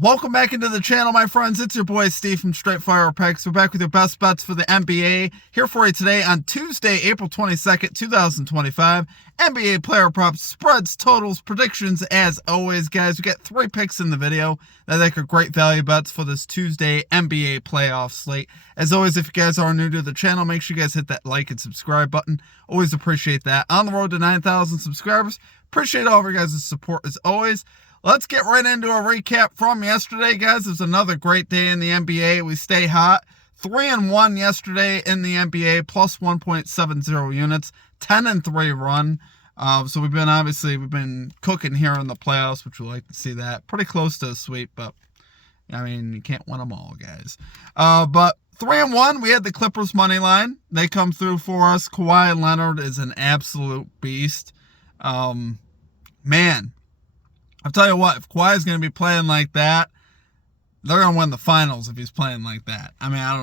Welcome back into the channel, my friends. It's your boy Steve from Straight Fire Picks. We're back with your best bets for the NBA. Here for you today on Tuesday, April 22nd, 2025. NBA player props, spreads, totals, predictions. As always, guys, we got 3 picks in the video that I think are great value bets for this Tuesday NBA playoff slate. As always, if you guys are new to the channel, make sure you guys hit that like and subscribe button. Always appreciate that. On the road to 9,000 subscribers. Appreciate all of your guys' support as always. Let's get right into a recap from yesterday, guys. It was another great day in the NBA. We stay hot. 3-1 yesterday in the NBA, plus 1.70 units, 10-3 run. So we've been cooking here in the playoffs, which we like to see that. Pretty close to a sweep, but I mean, you can't win them all, guys. But 3-1, we had the Clippers money line. They come through for us. Kawhi Leonard is an absolute beast. Man. I'll tell you what, if Kawhi's going to be playing like that, they're going to win the finals if he's playing like that. I mean, I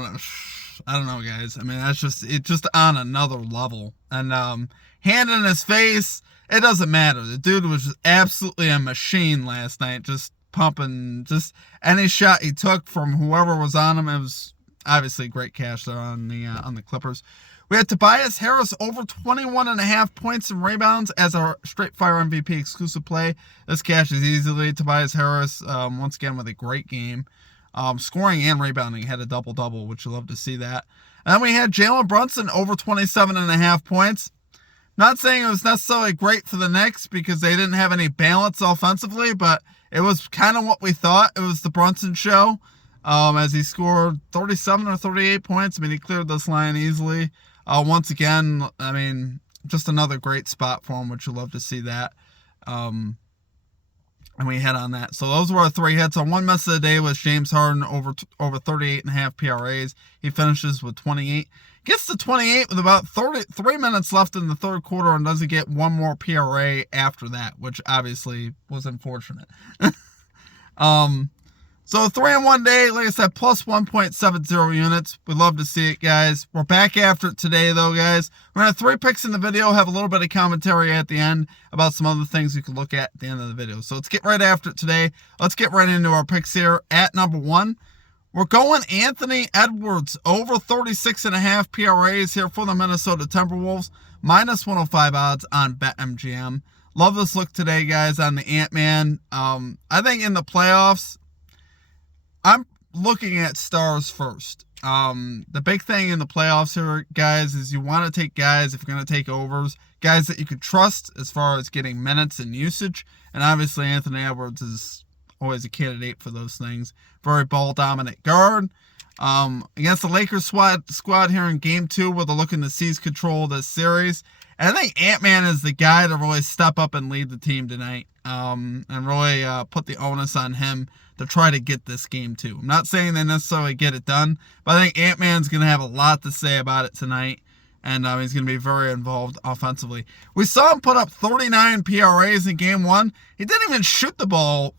don't know, guys. I mean, it's just on another level. And hand in his face, it doesn't matter. The dude was just absolutely a machine last night, just pumping, just any shot he took from whoever was on him. It was obviously great cash there on the Clippers. We had Tobias Harris over 21.5 points and rebounds as our Straight Fire MVP exclusive play. This cash is easily Tobias Harris, once again with a great game. Scoring and rebounding, had a double-double, which you love to see that. And then we had Jalen Brunson over 27.5 points. Not saying it was necessarily great for the Knicks because they didn't have any balance offensively, but it was kind of what we thought. It was the Brunson show, as he scored 37 or 38 points. I mean, he cleared this line easily. Once again, I mean, just another great spot for him, which you'll love to see that. And we hit on that. So those were our 3 hits. Our one miss of the day was James Harden over 38.5 PRAs. He finishes with 28. Gets to 28 with about 3 minutes left in the third quarter and doesn't get one more PRA after that, which obviously was unfortunate. So 3-1 day, like I said, plus 1.70 units. We'd love to see it, guys. We're back after it today, though, guys. We're going to have 3 picks in the video, have a little bit of commentary at the end about some other things you can look at the end of the video. So let's get right after it today. Let's get right into our picks here. At number 1, we're going Anthony Edwards over 36.5 PRAs here for the Minnesota Timberwolves. Minus 105 odds on BetMGM. Love this look today, guys, on the Ant-Man. I think in the playoffs, I'm looking at stars first. The big thing in the playoffs here, guys, is you want to take guys, if you're going to take overs, guys that you could trust as far as getting minutes and usage. And obviously, Anthony Edwards is always a candidate for those things. Very ball-dominant guard. Against the Lakers squad here in Game 2, where they're looking to seize control of this series. And I think Ant-Man is the guy to really step up and lead the team tonight. And really put the onus on him to try to get this game too. I'm not saying they necessarily get it done, but I think Ant-Man's going to have a lot to say about it tonight, and he's going to be very involved offensively. We saw him put up 39 PRAs in Game 1. He didn't even shoot the ball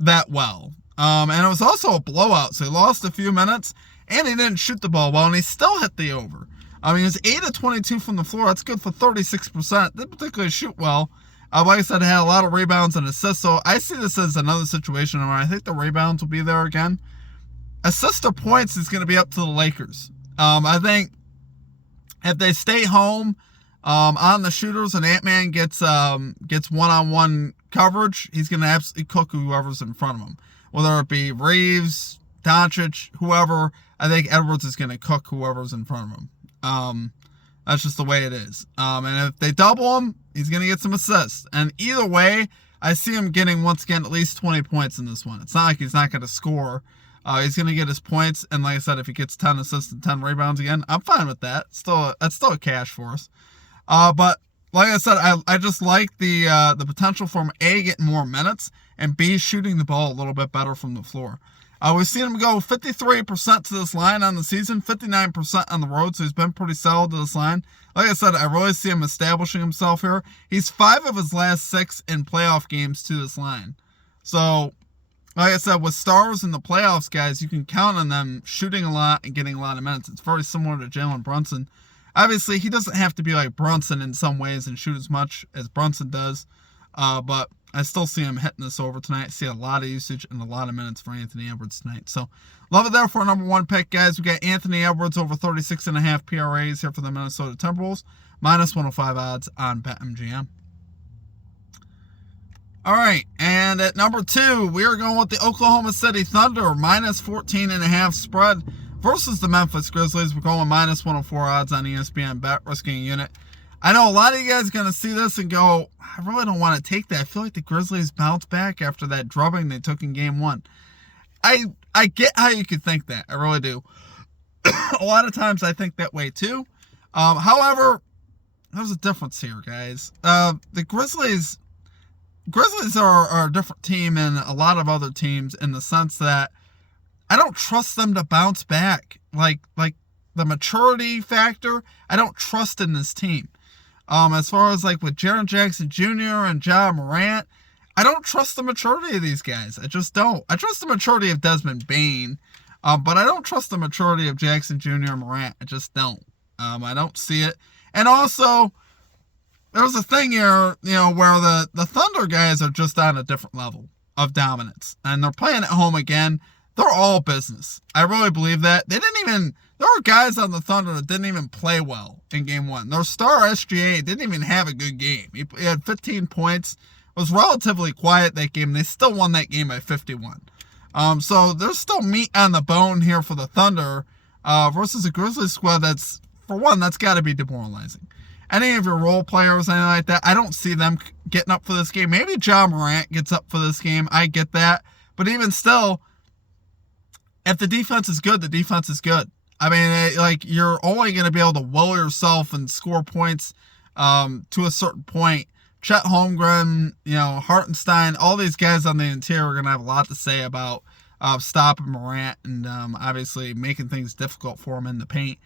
that well, and it was also a blowout, so he lost a few minutes, and he didn't shoot the ball well, and he still hit the over. He was 8 of 22 from the floor. That's good for 36%. Didn't particularly shoot well. Like I said, I had a lot of rebounds and assists, so I see this as another situation where I think the rebounds will be there again. Assists or points is going to be up to the Lakers. I think if they stay home on the shooters and Ant-Man gets one-on-one coverage, he's going to absolutely cook whoever's in front of him. Whether it be Reeves, Doncic, whoever, I think Edwards is going to cook whoever's in front of him. That's just the way it is. And if they double him, he's going to get some assists. And either way, I see him getting, once again, at least 20 points in this one. It's not like he's not going to score. He's going to get his points. And like I said, if he gets 10 assists and 10 rebounds again, I'm fine with that. That's still a cash for us. But like I said, I just like the potential for him, A, getting more minutes, and B, shooting the ball a little bit better from the floor. We've seen him go 53% to this line on the season, 59% on the road, so he's been pretty solid to this line. Like I said, I really see him establishing himself here. He's 5 of his last 6 in playoff games to this line. So, like I said, with stars in the playoffs, guys, you can count on them shooting a lot and getting a lot of minutes. It's very similar to Jalen Brunson. Obviously, he doesn't have to be like Brunson in some ways and shoot as much as Brunson does. But I still see him hitting this over tonight. I see a lot of usage and a lot of minutes for Anthony Edwards tonight. So, love it there for number 1 pick, guys. We got Anthony Edwards over 36.5 PRAs here for the Minnesota Timberwolves. Minus 105 odds on BetMGM. All right, and at number 2, we are going with the Oklahoma City Thunder. Minus 14.5 spread versus the Memphis Grizzlies. We're going minus 104 odds on ESPN Bet, risking a unit. I know a lot of you guys are going to see this and go, I really don't want to take that. I feel like the Grizzlies bounced back after that drubbing they took in Game 1. I get how you could think that. I really do. A lot of times I think that way too. However, there's a difference here, guys. The Grizzlies are a different team than a lot of other teams in the sense that I don't trust them to bounce back. Like the maturity factor, I don't trust in this team. As far as like with Jaren Jackson Jr. and Ja Morant, I don't trust the maturity of these guys. I just don't. I trust the maturity of Desmond Bane, but I don't trust the maturity of Jackson Jr. and Morant. I just don't. I don't see it. And also, there's a thing here, where the Thunder guys are just on a different level of dominance. And they're playing at home again. They're all business. I really believe that. There were guys on the Thunder that didn't even play well in Game 1. Their star SGA didn't even have a good game. He had 15 points. It was relatively quiet that game. They still won that game by 51. So there's still meat on the bone here for the Thunder versus a Grizzlies squad that's, for one, that's got to be demoralizing. Any of your role players, anything like that, I don't see them getting up for this game. Maybe Ja Morant gets up for this game. I get that. But even still, if the defense is good, the defense is good. I mean, you're only going to be able to will yourself and score points to a certain point. Chet Holmgren, Hartenstein, all these guys on the interior are going to have a lot to say about stopping Morant and obviously making things difficult for him in the paint.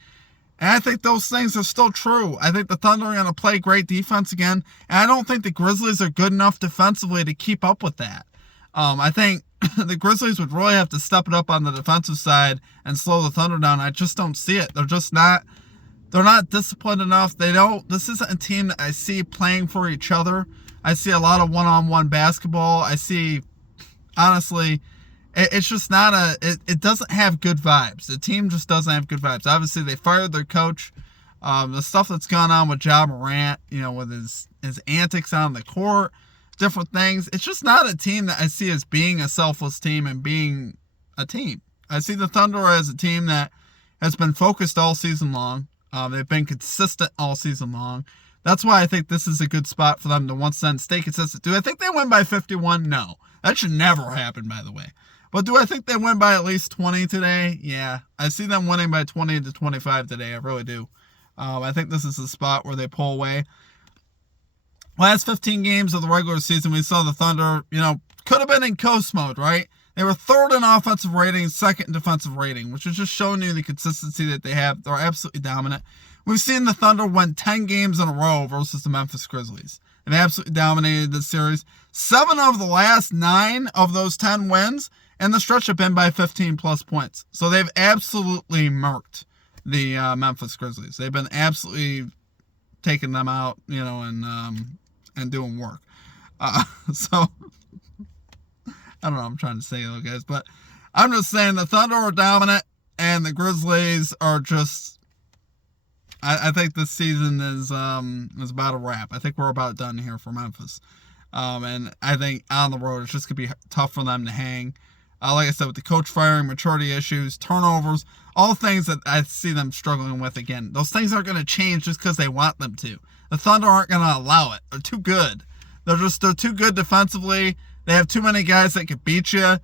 And I think those things are still true. I think the Thunder are going to play great defense again. And I don't think the Grizzlies are good enough defensively to keep up with that. I think the Grizzlies would really have to step it up on the defensive side and slow the Thunder down. I just don't see it. They're not disciplined enough. This isn't a team that I see playing for each other. I see a lot of one-on-one basketball. I see, honestly, it's just not it doesn't have good vibes. The team just doesn't have good vibes. Obviously, they fired their coach. The stuff that's gone on with Ja Morant, with his antics on the court, different things. It's just not a team that I see as being a selfless team and being a team. I see the Thunder as a team that has been focused all season long. They've been consistent all season long. That's why I think this is a good spot for them to once then stay consistent. Do I think they win by 51? No. That should never happen, by the way. But do I think they win by at least 20 today? Yeah. I see them winning by 20 to 25 today. I really do. I think this is the spot where they pull away. Last 15 games of the regular season, we saw the Thunder, could have been in coast mode, right? They were third in offensive rating, second in defensive rating, which is just showing you the consistency that they have. They're absolutely dominant. We've seen the Thunder win 10 games in a row versus the Memphis Grizzlies. They've absolutely dominated this series. 7 of the last 9 of those 10 wins in the stretch have been by 15-plus points. So they've absolutely murked the Memphis Grizzlies. They've been absolutely taking them out, and doing work. So I don't know what I'm trying to say, though, guys, but I'm just saying the Thunder are dominant and the Grizzlies are just, I think this season is about a wrap. I think we're about done here for Memphis. And I think on the road, it's just going to be tough for them to hang. Like I said, with the coach firing, maturity issues, turnovers, all things that I see them struggling with again. Those things aren't going to change just because they want them to. The Thunder aren't going to allow it. They're too good. They're too good defensively. They have too many guys that can beat you.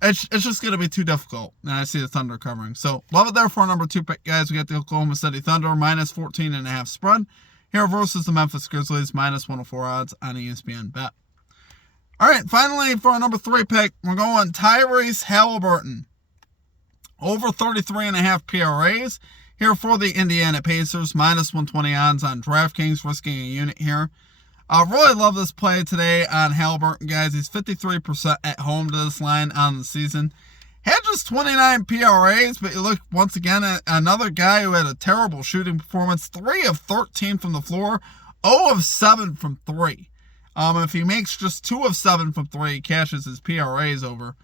It's just going to be too difficult. And I see the Thunder covering. So, love it there for our number 2 pick, guys. We got the Oklahoma City Thunder, minus 14.5 spread. Here versus the Memphis Grizzlies, minus 104 odds on ESPN Bet. All right, finally, for our number 3 pick, we're going Tyrese Halliburton. Over 33.5 PRAs. Here for the Indiana Pacers, minus 120 odds on DraftKings, risking a unit here. I really love this play today on Halliburton, guys. He's 53% at home to this line on the season. Had just 29 PRAs, but you look once again at another guy who had a terrible shooting performance. 3 of 13 from the floor, 0 of 7 from 3. If he makes just 2 of 7 from 3, he cashes his PRAs over.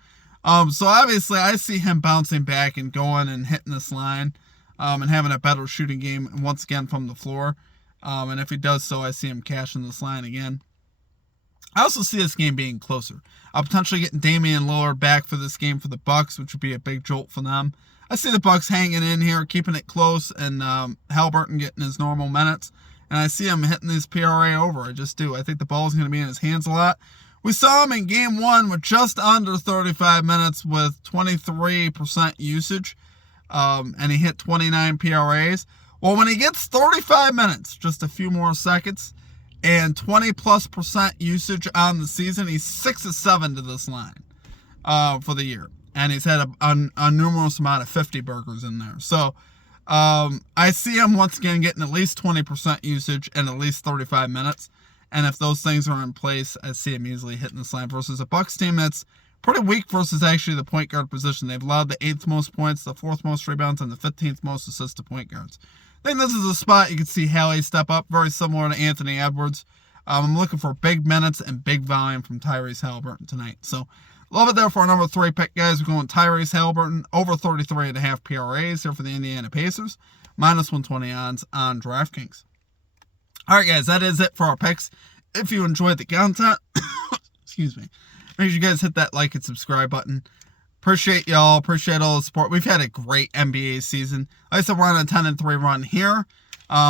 So obviously I see him bouncing back and going and hitting this line, and having a better shooting game once again from the floor. And if he does so, I see him cashing this line again. I also see this game being closer. Potentially getting Damian Lillard back for this game for the Bucks, which would be a big jolt for them. I see the Bucks hanging in here, keeping it close, and Haliburton getting his normal minutes. And I see him hitting his PRA over. I just do. I think the ball's going to be in his hands a lot. We saw him in Game 1 with just under 35 minutes with 23% usage. And he hit 29 PRAs. Well, when he gets 35 minutes, just a few more seconds, and 20+% usage on the season, he's 6 of 7 to this line for the year. And he's had a numerous amount of 50 burgers in there. So I see him once again getting at least 20% usage and at least 35 minutes. And if those things are in place, I see him easily hitting this line versus a Bucks team that's pretty weak versus actually the point guard position. They've allowed the 8th most points, the 4th most rebounds, and the 15th most assists to point guards. I think this is a spot you can see Hallie step up, very similar to Anthony Edwards. I'm looking for big minutes and big volume from Tyrese Haliburton tonight. So, love it there for our number 3 pick, guys. We're going Tyrese Haliburton over 33.5 PRAs here for the Indiana Pacers. Minus 120 odds on DraftKings. All right, guys, that is it for our picks. If you enjoyed the content, excuse me, make sure you guys hit that like and subscribe button. Appreciate y'all. Appreciate all the support. We've had a great NBA season. Like I said, we're on a 10-3 run here.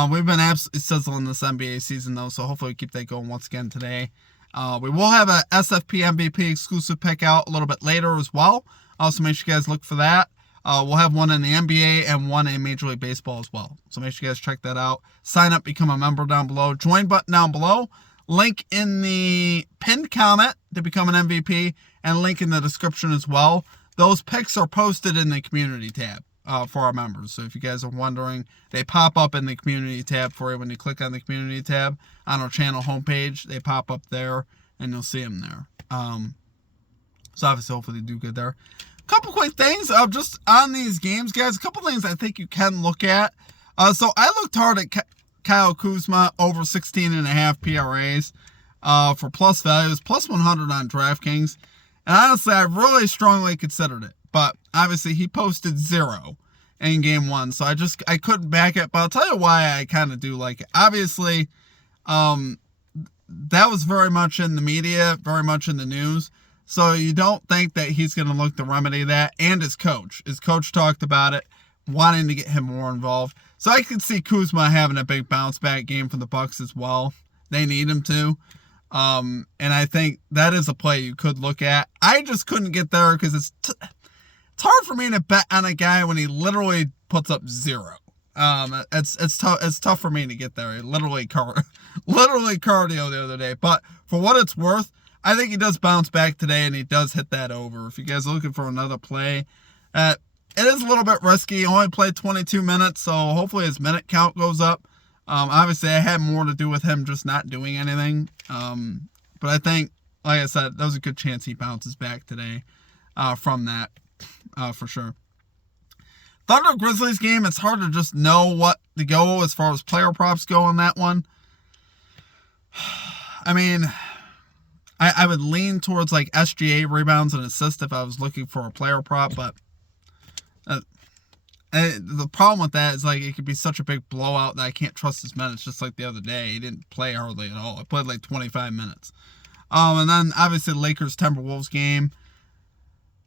We've been absolutely sizzling this NBA season, though, so hopefully we keep that going once again today. We will have a SFP MVP exclusive pick out a little bit later as well. Also, make sure you guys look for that. We'll have one in the NBA and one in Major League Baseball as well. So make sure you guys check that out. Sign up, become a member down below. Join button down below. Link in the pinned comment to become an MVP, and link in the description as well. Those picks are posted in the community tab for our members. So if you guys are wondering, they pop up in the community tab for you. When you click on the community tab on our channel homepage, they pop up there, and you'll see them there. So obviously, hopefully they do good there. A couple quick things just on these games, guys. A couple things I think you can look at. So I looked hard at Kyle Kuzma over 16.5 PRAs for plus values, plus 100 on DraftKings. And honestly, I really strongly considered it. But obviously, he posted 0 in Game 1. So I couldn't back it. But I'll tell you why I kind of do like it. Obviously, that was very much in the media, very much in the news. So you don't think that he's going to look to remedy that. And his coach. His coach talked about it, wanting to get him more involved. So I could see Kuzma having a big bounce back game for the Bucks as well. They need him to. And I think that is a play you could look at. I just couldn't get there because it's hard for me to bet on a guy when he literally puts up 0. It's tough for me to get there. Literally cardio the other day. But for what it's worth, I think he does bounce back today and he does hit that over. If you guys are looking for another play, it is a little bit risky. He only played 22 minutes, so hopefully his minute count goes up. Obviously, I had more to do with him just not doing anything. But I think, like I said, there's a good chance he bounces back today from that, for sure. Thunder Grizzlies game, it's hard to just know what to go as far as player props go on that one. I mean, I would lean towards like SGA rebounds and assists if I was looking for a player prop, but the problem with that is like it could be such a big blowout that I can't trust his minutes. Just like the other day, he didn't play hardly at all. He played like 25 minutes. And then obviously the Lakers Timberwolves game.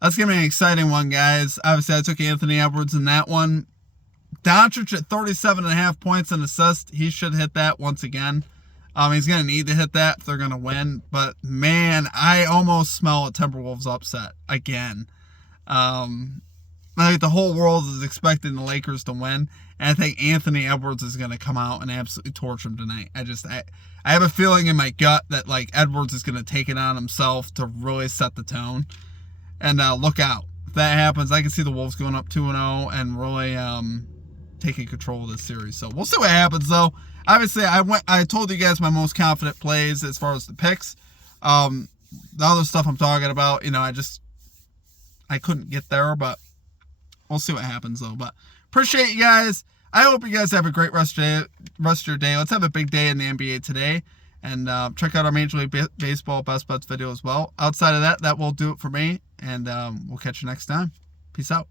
That's gonna be an exciting one, guys. Obviously I took Anthony Edwards in that one. Doncic at 37.5 points and assists. He should hit that once again. He's gonna need to hit that if they're gonna win. But man, I almost smell a Timberwolves upset again. I think the whole world is expecting the Lakers to win, and I think Anthony Edwards is going to come out and absolutely torch him tonight. I have a feeling in my gut that like Edwards is going to take it on himself to really set the tone, and look out. If that happens, I can see the Wolves going up 2-0 and really taking control of this series. So we'll see what happens, though. Obviously, I told you guys my most confident plays as far as the picks. The other stuff I'm talking about, I couldn't get there, but we'll see what happens, though. But appreciate you guys. I hope you guys have a great rest of your day. Let's have a big day in the NBA today. And check out our Major League Baseball Best Bets video as well. Outside of that, that will do it for me. And we'll catch you next time. Peace out.